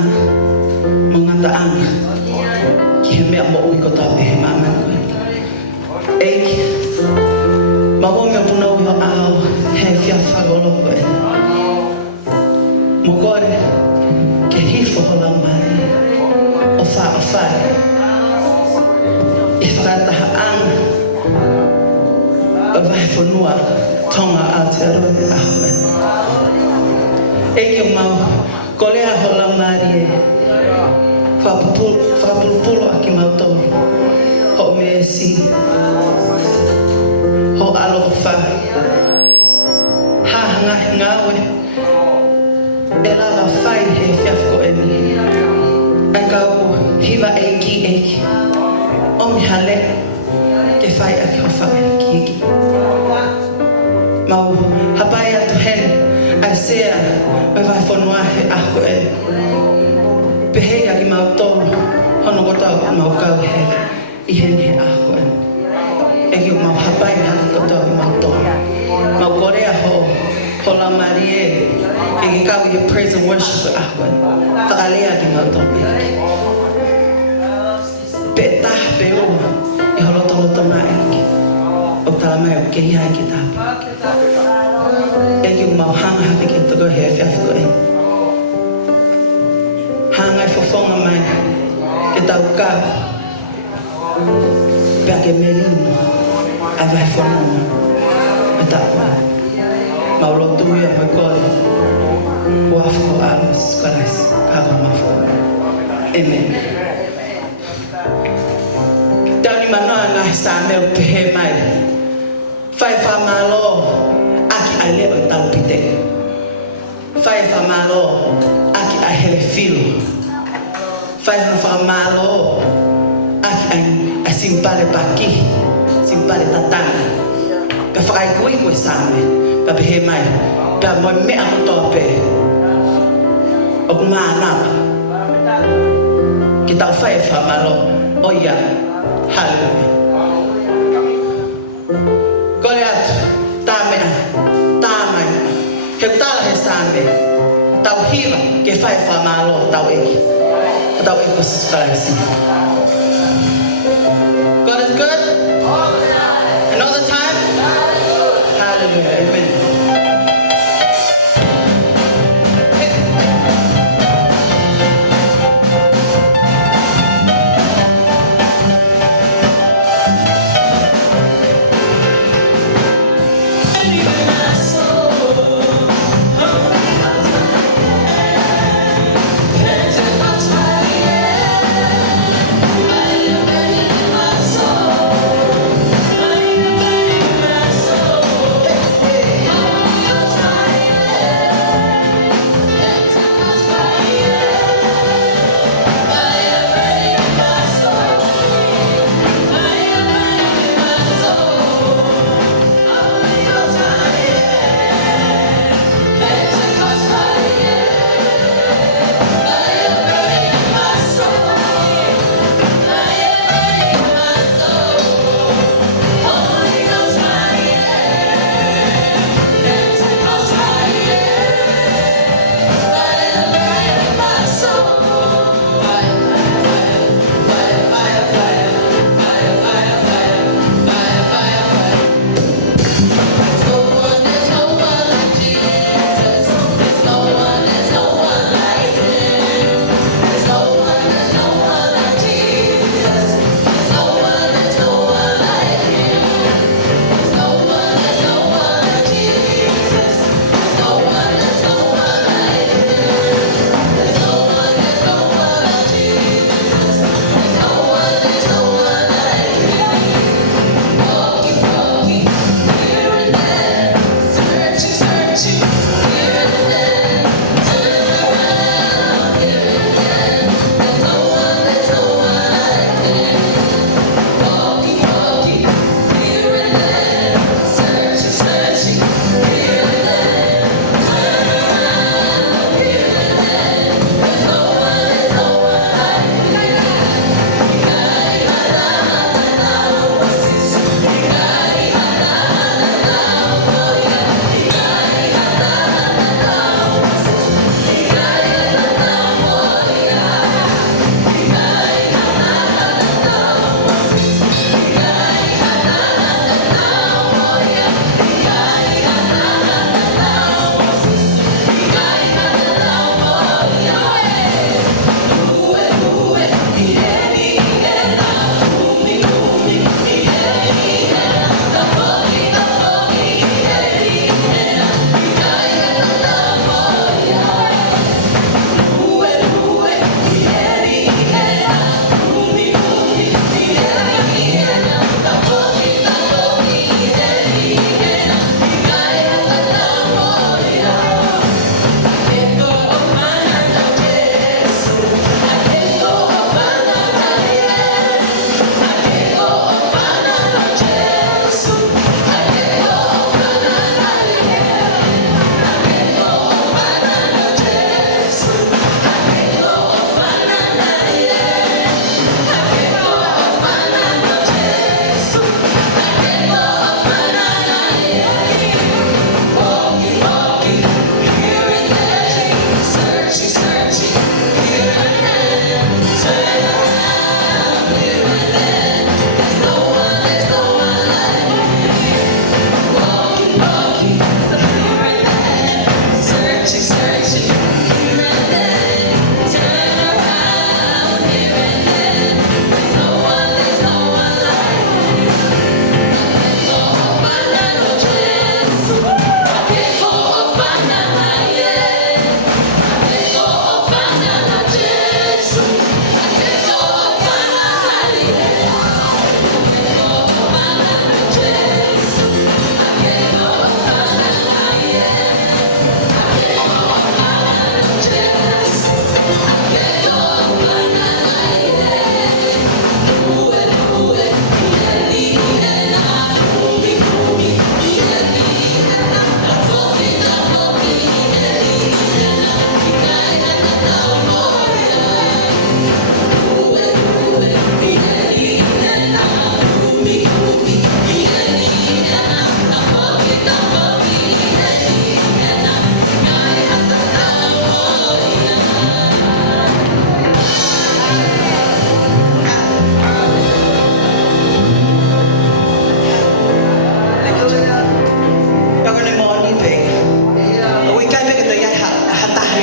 ang mga taang kihemea mo uwi ko tabi maman ko ek mawo me puno yo ao he fia fagolo ko mo kore ke hifo hola mai o fa e frata ang vai fonua tonga Aotearoa ahwe eke mau kolea hola marie whapupuro aki mau tau ho mesi ho aloha wha hahanga ngawe e lava whai he whiafko e mi ai kau hiva eiki o mi hale ke whai aki ho whai ki mau hapai atu hen ai sea me vai whanua he ako e pehea ki mau tolu hono ko tau mau kau he i hen he ako e ki mau hapai haki ko tau i mau tolu mau korea ho la marie e ki kau i praise and worship ako e whakalea ki mau tolu pe tah pe o i holoto mai ki o tala mai o ke ihai ki tapu eki mau hanga haki ki tuko he whiafko e hanga i whawhonga mai ke tau ka pia ke merino a vai whanonga e tapu mau lotu ia mai kore wafko alos karas kawa mafo amen tani manoa ngai sa meo pehe mai fai whamalo aki ai leo i tau pite fai whamalo aki ai hele filo fai whamalo aki ai simpale paki simpale tatanga ka whakai kui koe same ka pehe mai ka moi mea motoa pe o kumānapa ki tau fai whamalo o ia hallelujah kore atu tā mea tā mai he tala he same tau hiva ke whai whamalo tau eki ko sisukalaisi God is good and all the time hallelujah